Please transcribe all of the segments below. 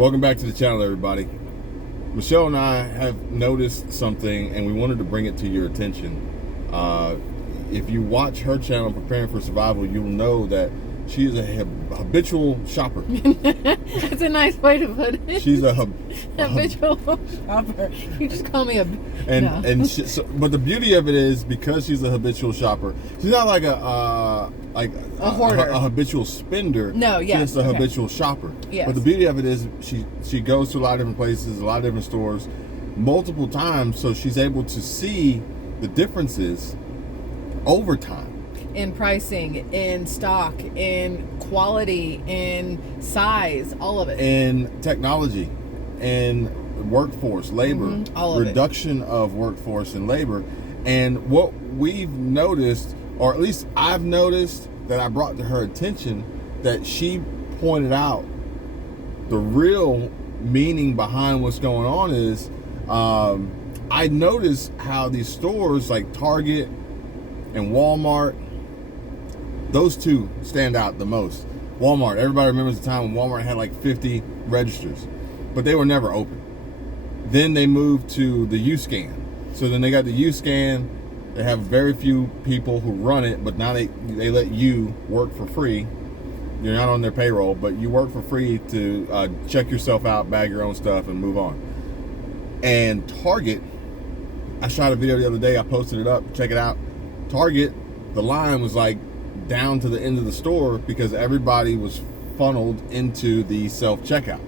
Welcome back to the channel, everybody. Michelle and I have noticed something, and we wanted to bring it to your attention. If you watch her channel, Preparing for Survival, you'll know that she is a habitual shopper. That's a nice way to put it. She's a habitual shopper. You just call me a... but the beauty of it is, because she's a habitual shopper, she's not like a hoarder, a habitual spender. No, yes, she's just a habitual shopper. Yes. But the beauty of it is, she goes to a lot of different places, a lot of different stores, multiple times, so she's able to see the differences over time. In pricing, in stock, in quality, in size, all of it. In technology, in workforce, labor, all of reduction of workforce and labor. And what we've noticed, or at least I've noticed, that I brought to her attention, that she pointed out the real meaning behind what's going on is, I noticed how these stores like Target and Walmart, those two stand out the most. Walmart, everybody remembers the time when Walmart had like 50 registers, but they were never open. Then they moved to the U-Scan. So then they got the U-Scan. They have very few people who run it, but now they let you work for free. You're not on their payroll, but you work for free to check yourself out, bag your own stuff, and move on. And Target, I shot a video the other day. I posted it up. Check it out. Target, the line was like down to the end of the store because everybody was funneled into the self-checkout.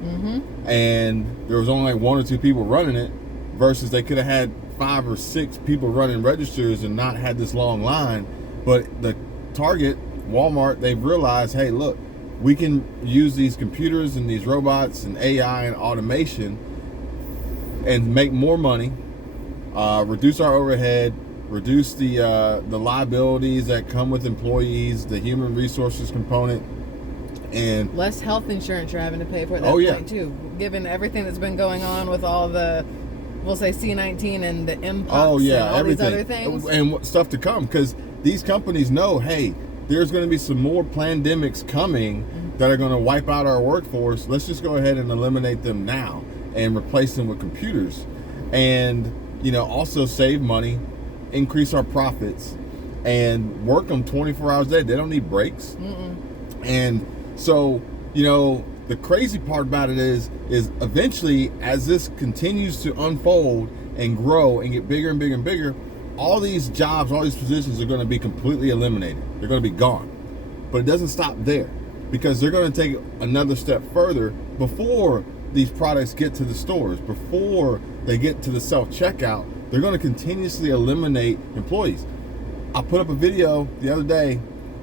And there was only like 1 or 2 people running it, versus they could have had 5 or 6 people running registers and not had this long line. But the Target, Walmart, they've realized, hey, look, we can use these computers and these robots and AI and automation and make more money, reduce our overhead, reduce the liabilities that come with employees, the human resources component, and less health insurance you're having to pay for at that point too. Given everything that's been going on with all the, we'll say C-19 and the impox and all these other things. And stuff to come, because these companies know, hey, there's going to be some more pandemics coming that are going to wipe out our workforce. Let's just go ahead and eliminate them now and replace them with computers. And, also save money, increase our profits, and work them 24 hours a day. They don't need breaks. And so, the crazy part about it is eventually, as this continues to unfold and grow and get bigger and bigger and bigger, all these jobs, all these positions are going to be completely eliminated. They're going to be gone. But it doesn't stop there, because they're going to take another step further before these products get to the stores, before they get to the self-checkout. They're going to continuously eliminate employees. I put up a video the other day,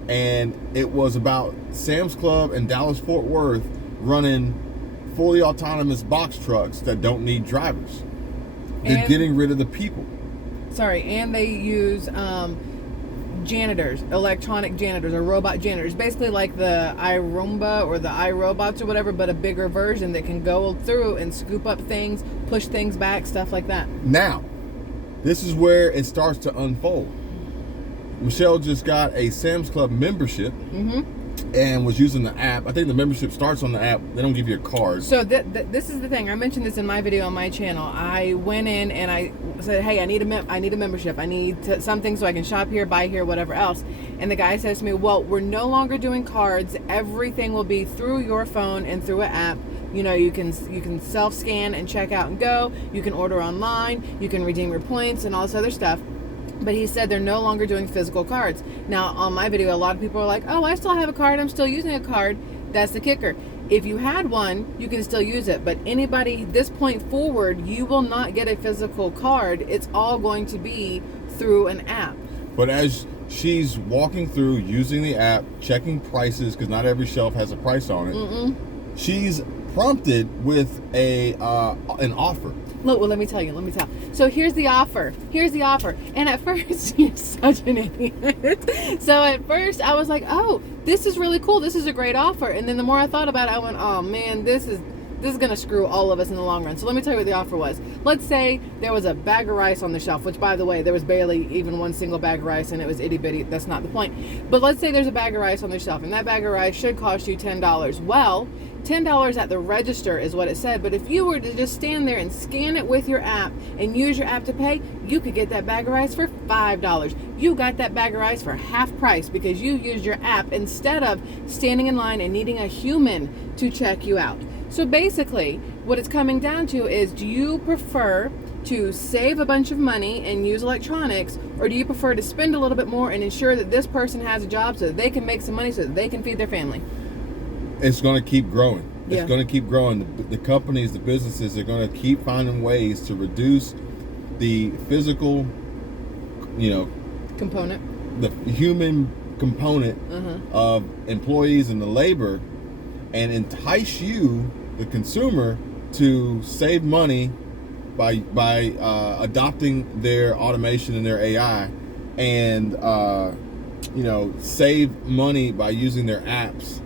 and it was about Sam's Club in Dallas-Fort Worth running fully autonomous box trucks that don't need drivers. They're getting rid of the people. And they use janitors, electronic janitors, or robot janitors, basically like the iRoomba or the iRobots or whatever, but a bigger version that can go through and scoop up things, push things back, stuff like that. Now, this is where it starts to unfold. Michelle just got a Sam's Club membership and was using the app. I think the membership starts on the app. They don't give you a card. So this is the thing. I mentioned this in my video on my channel. I went in and I said, hey, I need a membership. I need something so I can shop here, buy here, whatever else. And the guy says to me, well, we're no longer doing cards. Everything will be through your phone and through an app. You can self-scan and check out and go. You can order online. You can redeem your points and all this other stuff. But he said they're no longer doing physical cards. Now, on my video, a lot of people are like, oh, I still have a card. I'm still using a card. That's the kicker. If you had one, you can still use it. But anybody, this point forward, you will not get a physical card. It's all going to be through an app. But as she's walking through, using the app, checking prices, because not every shelf has a price on it, she's prompted with an offer. Look, well, let me tell. So here's the offer. And at first, you're such an idiot. So at first, I was like, oh, this is really cool. This is a great offer. And then the more I thought about it, I went, oh, man, this is going to screw all of us in the long run. So let me tell you what the offer was. Let's say there was a bag of rice on the shelf, which, by the way, there was barely even one single bag of rice, and it was itty-bitty. That's not the point. But let's say there's a bag of rice on the shelf, and that bag of rice should cost you $10. Well, $10 at the register is what it said. But if you were to just stand there and scan it with your app and use your app to pay, you could get that bag of rice for $5. You got that bag of rice for half price because you used your app instead of standing in line and needing a human to check you out. So basically, what it's coming down to is, do you prefer to save a bunch of money and use electronics, or do you prefer to spend a little bit more and ensure that this person has a job so that they can make some money so that they can feed their family? It's going to keep growing. Yeah. It's going to keep growing. The companies, the businesses are going to keep finding ways to reduce the physical, Component. the human component of employees and the labor, and entice you, the consumer, to save money by adopting their automation and their AI, and save money by using their apps.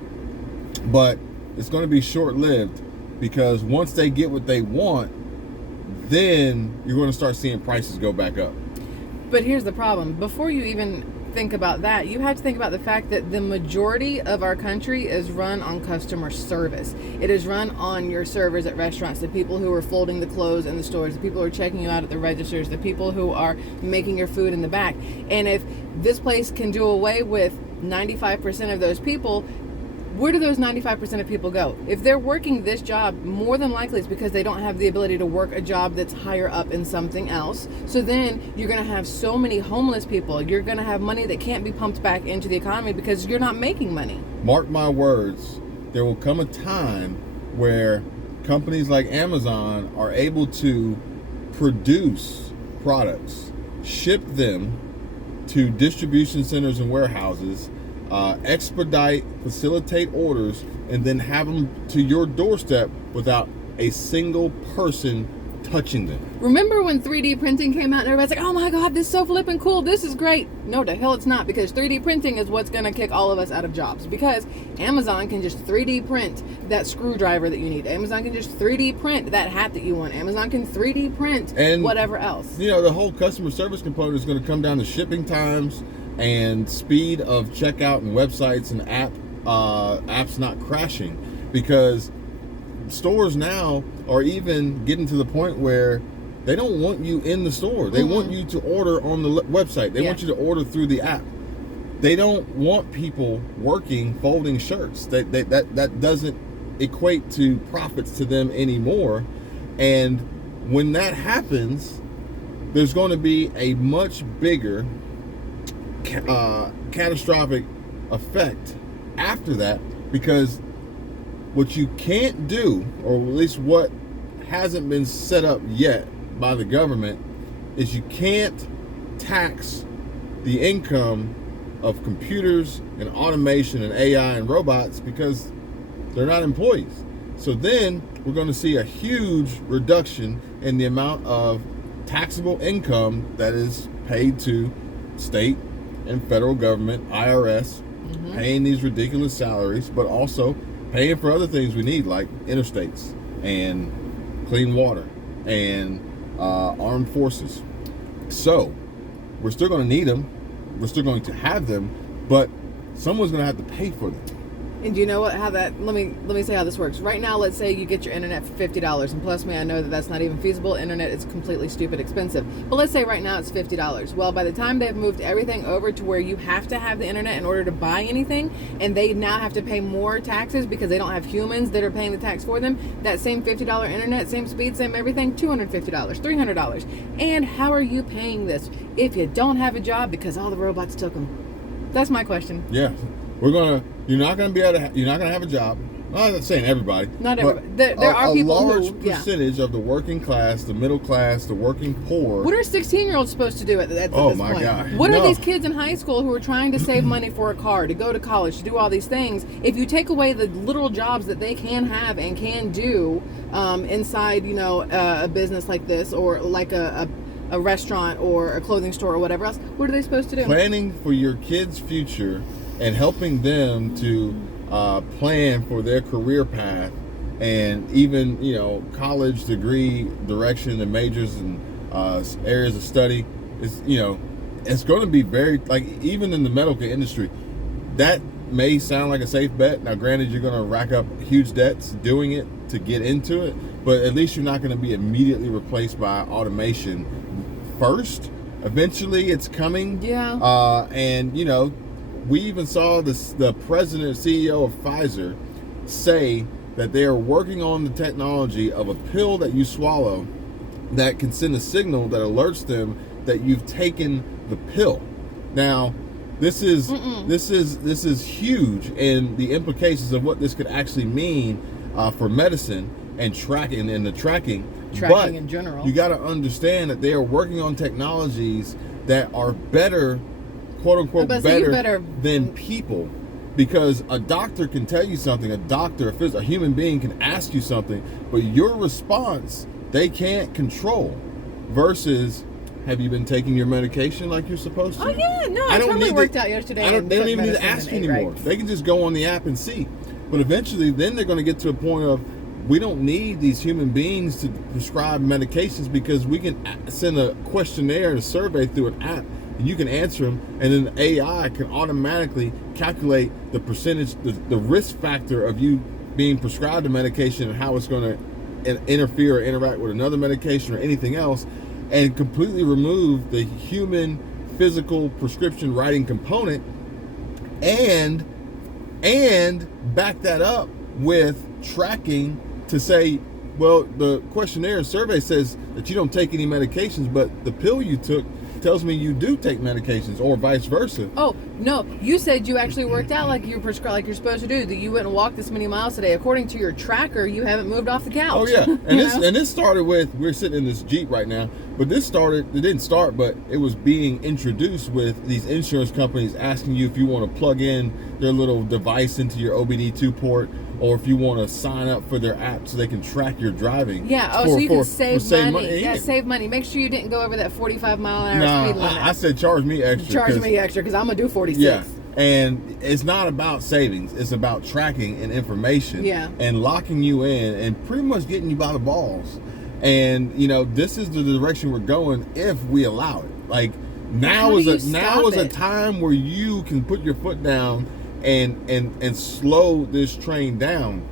But it's going to be short-lived, because once they get what they want, then you're going to start seeing prices go back up. But here's the problem. Before you even think about that, you have to think about the fact that the majority of our country is run on customer service. It is run on your servers at restaurants, the people who are folding the clothes in the stores, the people who are checking you out at the registers, the people who are making your food in the back. And if this place can do away with 95% of those people, where do those 95% of people go? If they're working this job, more than likely it's because they don't have the ability to work a job that's higher up in something else. So then you're going to have so many homeless people. You're going to have money that can't be pumped back into the economy because you're not making money. Mark my words, there will come a time where companies like Amazon are able to produce products, ship them to distribution centers and warehouses, expedite, facilitate orders, and then have them to your doorstep without a single person touching them. Remember when 3D printing came out and everybody's like, oh my God, this is so flippin' cool, this is great. No, the hell it's not, because 3D printing is what's gonna kick all of us out of jobs, because Amazon can just 3D print that screwdriver that you need. Amazon can just 3D print that hat that you want. Amazon can 3D print and whatever else. The whole customer service component is gonna come down to shipping times and speed of checkout and websites and apps not crashing, because stores now are even getting to the point where they don't want you in the store. They want you to order on the website. They want you to order through the app. They don't want people working folding shirts. That doesn't equate to profits to them anymore. And when that happens, there's going to be a much bigger catastrophic effect after that, because what you can't do, or at least what hasn't been set up yet by the government, is you can't tax the income of computers and automation and AI and robots, because they're not employees. So then we're going to see a huge reduction in the amount of taxable income that is paid to state and federal government, IRS, paying these ridiculous salaries, but also paying for other things we need, like interstates and clean water and armed forces. So we're still going to need them. We're still going to have them, but someone's going to have to pay for them. And do you know what? Let me say how this works. Right now, let's say you get your internet for $50, and plus me, I know that that's not even feasible. Internet is completely stupid expensive. But let's say right now it's $50. Well, by the time they've moved everything over to where you have to have the internet in order to buy anything, and they now have to pay more taxes because they don't have humans that are paying the tax for them, that same $50 internet, same speed, same everything, $250, $300. And how are you paying this if you don't have a job because all the robots took them? That's my question. Yeah. You're not going to have a job. I'm not saying everybody. Not everybody. There are people who... A large percentage of the working class, the middle class, the working poor... What are 16-year-olds supposed to do at this point? Oh, my God. What are these kids in high school who are trying to save money for a car, to go to college, to do all these things? If you take away the literal jobs that they can have and can do inside, a business like this, or like a restaurant or a clothing store or whatever else, what are they supposed to do? Planning for your kids' future and helping them to plan for their career path, and even college degree direction and majors and areas of study is it's going to be very, like, even in the medical industry, that may sound like a safe bet. Now, granted, you're going to rack up huge debts doing it to get into it, but at least you're not going to be immediately replaced by automation first. Eventually, it's coming. Yeah. And, you know, we even saw the president and CEO of Pfizer say that they are working on the technology of a pill that you swallow that can send a signal that alerts them that you've taken the pill. Now, this is huge, and the implications of what this could actually mean for medicine and tracking but in general. You got to understand that they are working on technologies that are better, quote unquote, better than people. Because a doctor can tell you something, a human being can ask you something, but your response they can't control. Versus, have you been taking your medication like you're supposed to? Oh yeah, no, I totally worked out yesterday. They don't even need to ask you anymore. Right. They can just go on the app and see. But eventually, then they're going to get to a point of, we don't need these human beings to prescribe medications, because we can send a questionnaire and a survey through an app, and you can answer them, and then the AI can automatically calculate the percentage, the risk factor of you being prescribed a medication and how it's going to interfere or interact with another medication or anything else, and completely remove the human physical prescription writing component, and back that up with tracking to say, well, the questionnaire and survey says that you don't take any medications, but the pill you took tells me you do take medications, or vice versa. Oh no, you said you actually worked out like you're supposed to do, that you went and walked this many miles today. According to your tracker, you haven't moved off the couch. Oh yeah, and this started with, we're sitting in this Jeep right now, but it didn't start, but it was being introduced with these insurance companies asking you if you want to plug in their little device into your OBD2 port, or if you want to sign up for their app so they can track your driving. Yeah, so you can save money. Yeah, save money. Make sure you didn't go over that 45-mile-an-hour speed limit. I said charge me extra. Charge me extra, because I'm going to do 46. Yeah, and it's not about savings. It's about tracking and information, and locking you in and pretty much getting you by the balls. And, you know, this is the direction we're going if we allow it. Like, now is a time where you can put your foot down and slow this train down.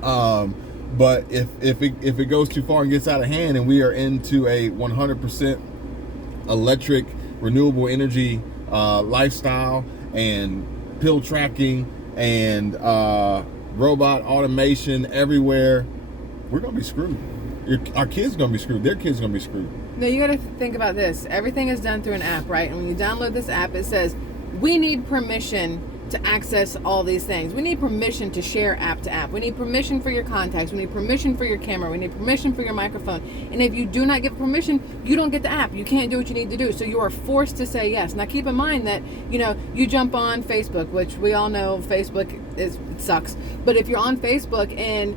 But if it goes too far and gets out of hand, and we are into a 100% electric renewable energy lifestyle, and pill tracking, and robot automation everywhere, we're gonna be screwed. Our kids are gonna be screwed. Their kids are gonna be screwed. No, you gotta think about this. Everything is done through an app, right? And when you download this app, it says we need permission to access all these things. We need permission to share app to app. We need permission for your contacts. We need permission for your camera. We need permission for your microphone. And if you do not give permission, you don't get the app. You can't do what you need to do. So you are forced to say yes. Now keep in mind that, you know, you jump on Facebook, which we all know Facebook it sucks. But if you're on Facebook and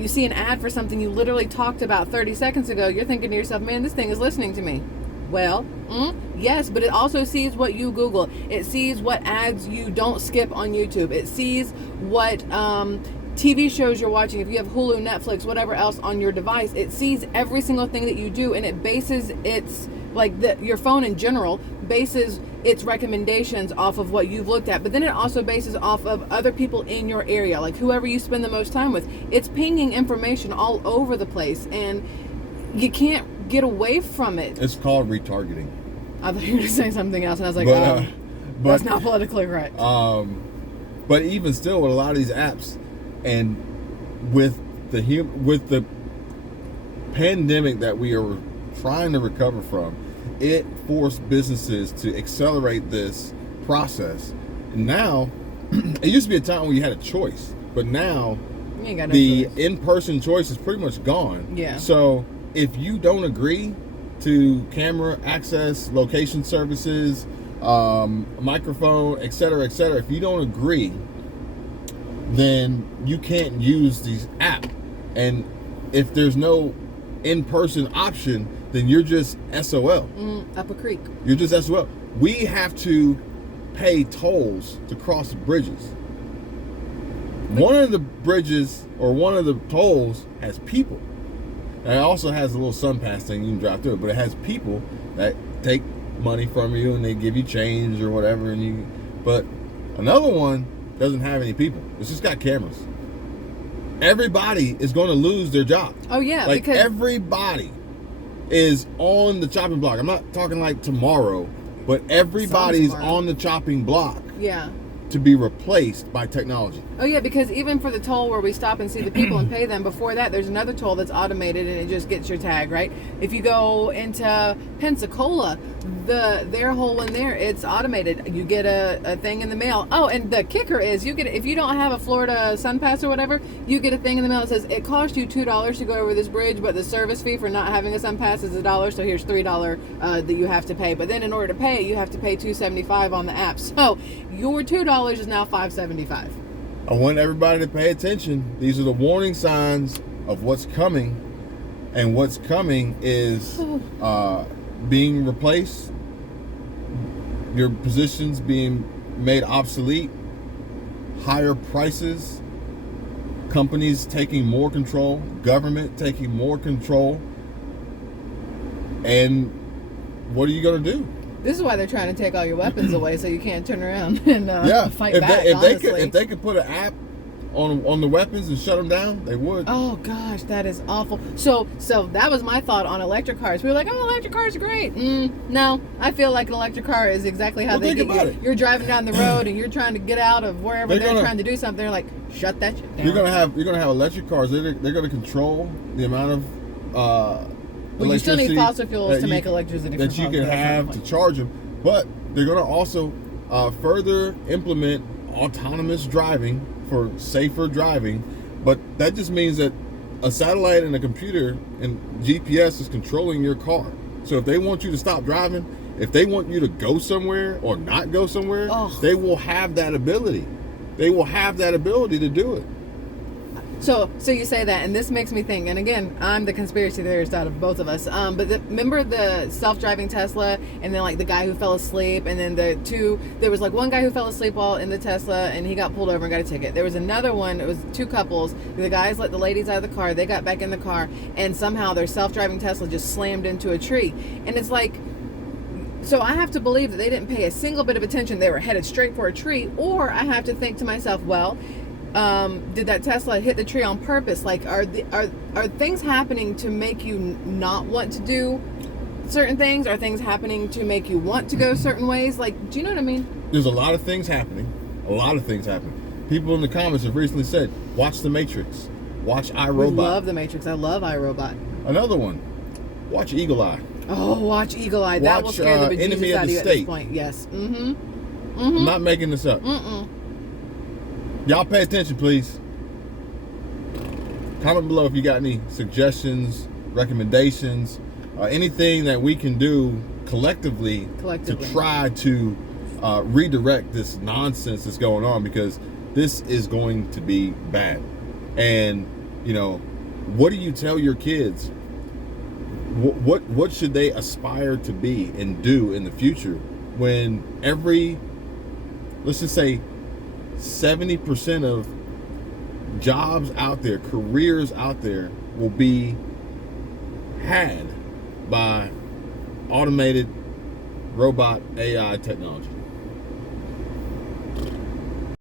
you see an ad for something you literally talked about 30 seconds ago, you're thinking to yourself, man, this thing is listening to me. Well, yes, but it also sees what you Google. It sees what ads you don't skip on YouTube. It sees what TV shows you're watching. If you have Hulu, Netflix, whatever else on your device, it sees every single thing that you do, and it bases its, like, your phone in general bases its recommendations off of what you've looked at. But then it also bases off of other people in your area, like whoever you spend the most time with. It's pinging information all over the place, and you can't get away from it. It's called retargeting. I thought you were going to say something else, and I was like, but that's not politically correct. But even still, with a lot of these apps, and with the pandemic that we are trying to recover from, it forced businesses to accelerate this process. And now, it used to be a time where you had a choice, but now you ain't got no the choice. In-person choice is pretty much gone. Yeah. So if you don't agree to camera access, location services, microphone, etc., if you don't agree, then you can't use these apps. And if there's no in-person option, then you're just SOL. Up a creek. You're just SOL. We have to pay tolls to cross the bridges. One of the bridges, or one of the tolls, has people. And it also has a little sun pass thing you can drive through it, but it has people that take money from you and they give you change or whatever. But another one doesn't have any people. It's just got cameras. Everybody is going to lose their job. Oh yeah, like because everybody is on the chopping block. I'm not talking like tomorrow, but everybody's on the chopping block. Yeah. To be replaced by technology. Oh yeah, because even for the toll where we stop and see the people and pay them, before that there's another toll that's automated and it just gets your tag, right? If you go into Pensacola, their whole one there, it's automated. You get a thing in the mail. Oh, and the kicker is you get, if you don't have a Florida Sun Pass or whatever, you get a thing in the mail that says it cost you $2 to go over this bridge, but the service fee for not having a Sun Pass is $1, so here's $3 that you have to pay. But then in order to pay it, you have to pay $2.75 on the app. So your $2 is now $5.75. I want everybody to pay attention. These are the warning signs of what's coming, and what's coming is being replaced, your positions being made obsolete, higher prices, companies taking more control, government taking more control, and what are you going to do? This is why they're trying to take all your weapons away, so you can't turn around and fight back. If they could put an app on the weapons and shut them down, they would. Oh gosh, that is awful. So that was my thought on electric cars. We were like, oh, electric cars are great. No, I feel like an electric car is exactly how they get you. You're driving down the road and you're trying to get out of wherever they're trying to do something. They're like, shut that shit down. You're gonna have electric cars. They're gonna control the amount of well, you still need fossil fuels to make electricity that you can have to charge them, but they're going to also further implement autonomous driving for safer driving. But that just means that a satellite and a computer and GPS is controlling your car. So if they want you to stop driving, if they want you to go somewhere or not go somewhere, they will have that ability. They will have that ability to do it. So you say that, and this makes me think, and again, I'm the conspiracy theorist out of both of us, but remember the self-driving Tesla, and then like the guy who fell asleep, and then there was like one guy who fell asleep while in the Tesla, and he got pulled over and got a ticket. There was another one, it was two couples, the guys let the ladies out of the car, they got back in the car, and somehow their self-driving Tesla just slammed into a tree. And it's like, so I have to believe that they didn't pay a single bit of attention, they were headed straight for a tree, or I have to think to myself, well, did that Tesla hit the tree on purpose? Like, are things happening to make you not want to do certain things? Are things happening to make you want to go certain ways? Like, do you know what I mean? There's a lot of things happening. A lot of things happening. People in the comments have recently said, watch The Matrix. Watch iRobot. I love The Matrix. I love iRobot. Another one, watch Eagle Eye. Oh, watch Eagle Eye. That will scare the bejesus out of you at this point. Yes. I'm not making this up. Y'all pay attention, please. Comment below if you got any suggestions, recommendations, anything that we can do collectively. To try to redirect this nonsense that's going on, because this is going to be bad. And, you know, what do you tell your kids? What should they aspire to be and do in the future when let's just say, 70% of jobs out there, careers out there, will be had by automated robot AI technology?